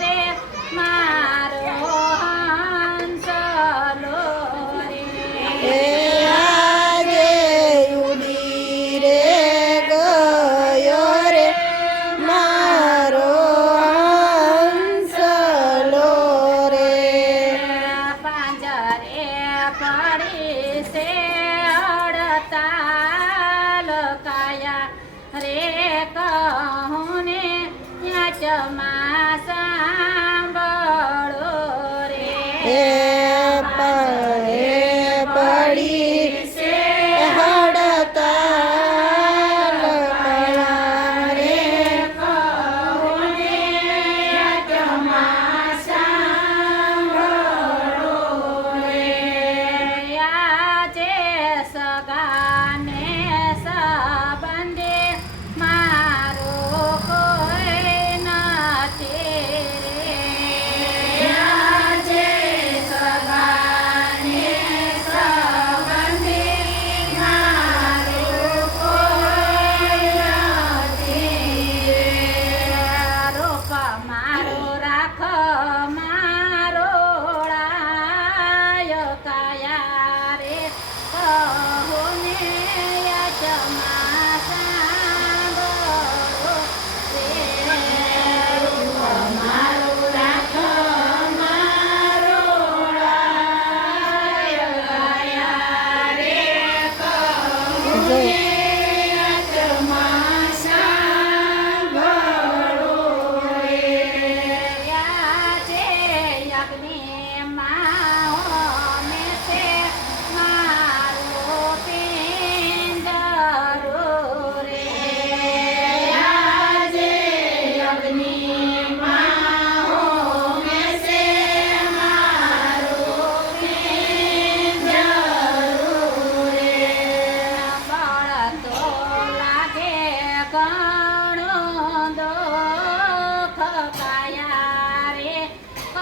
રે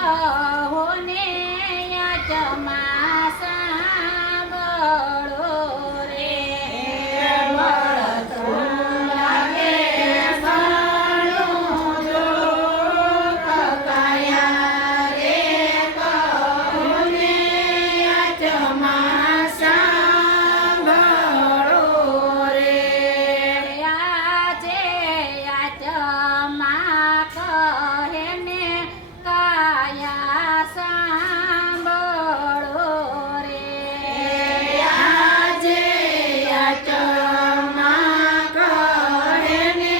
કહો ને યાચમાં સાંભળો રે મળતું લાગે ઘણું દુઃખ કયા રે કહો ને યાચમાં સાંભળો રે આજે યાચમાં કહે ને કાયા સાંભળો રે આજે યાચમાં કહે ને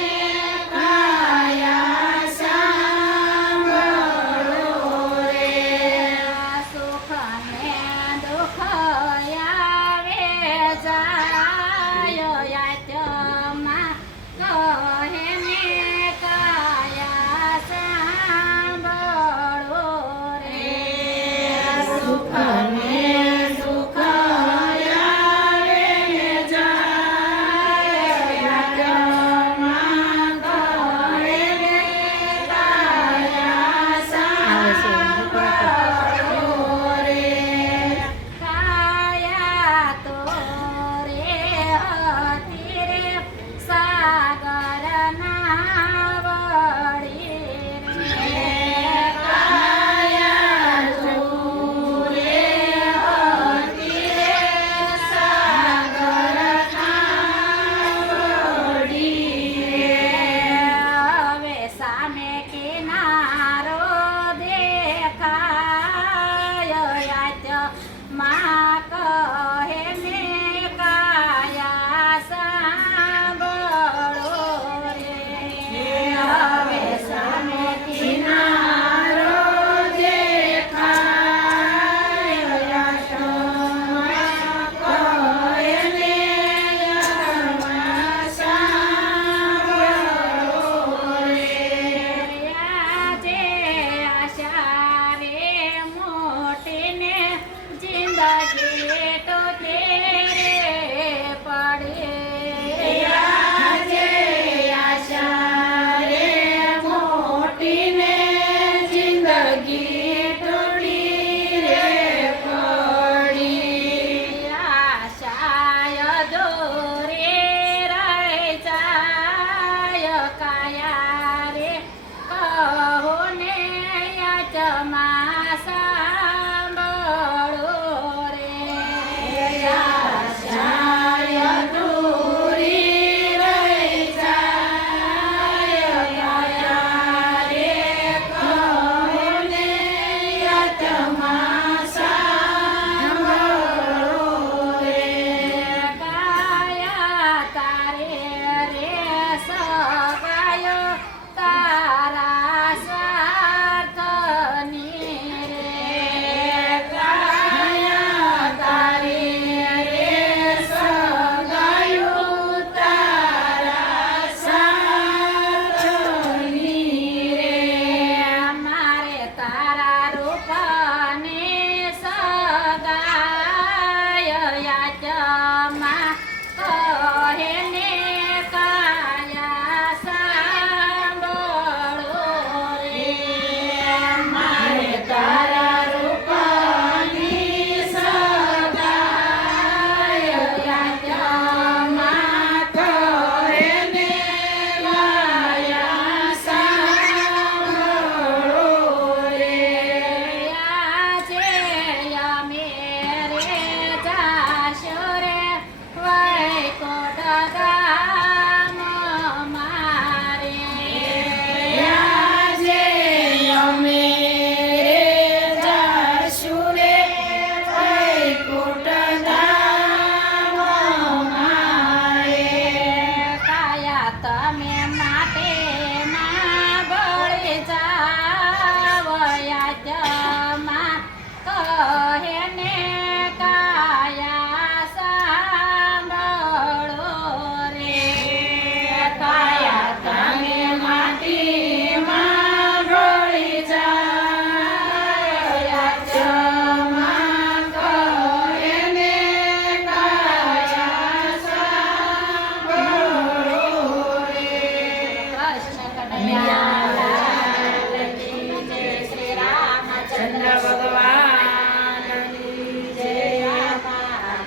કાયા સાંભળો રે સુખ ને દુઃખ આવે જાય યાચમાં કહે ને કાયા સાંભળો રે સુખ ને દુઃખ આવે જાય યાચમાં કહે ને કાયા સાંભળો રે કાયા તો રે હતી રે સાગરના વળી રે કાયા તો રે હતી રે સાગરના વળી હવે સામે કિનારો દેખાય યાચમાં કહે ને કાયા સાંભળો રે હવે સામે કિનારો દેખાય યાચમાં કહે ને યાચમાં સાંભળો રે આજે આશા રે મોટી ને જિંદગી તો તેરે પડે આજે આશા રે મોટી ને જિંદગી તોડી રે પડી આશાય દોરે રહી જાય કાયા રે કહો ને યાચમાં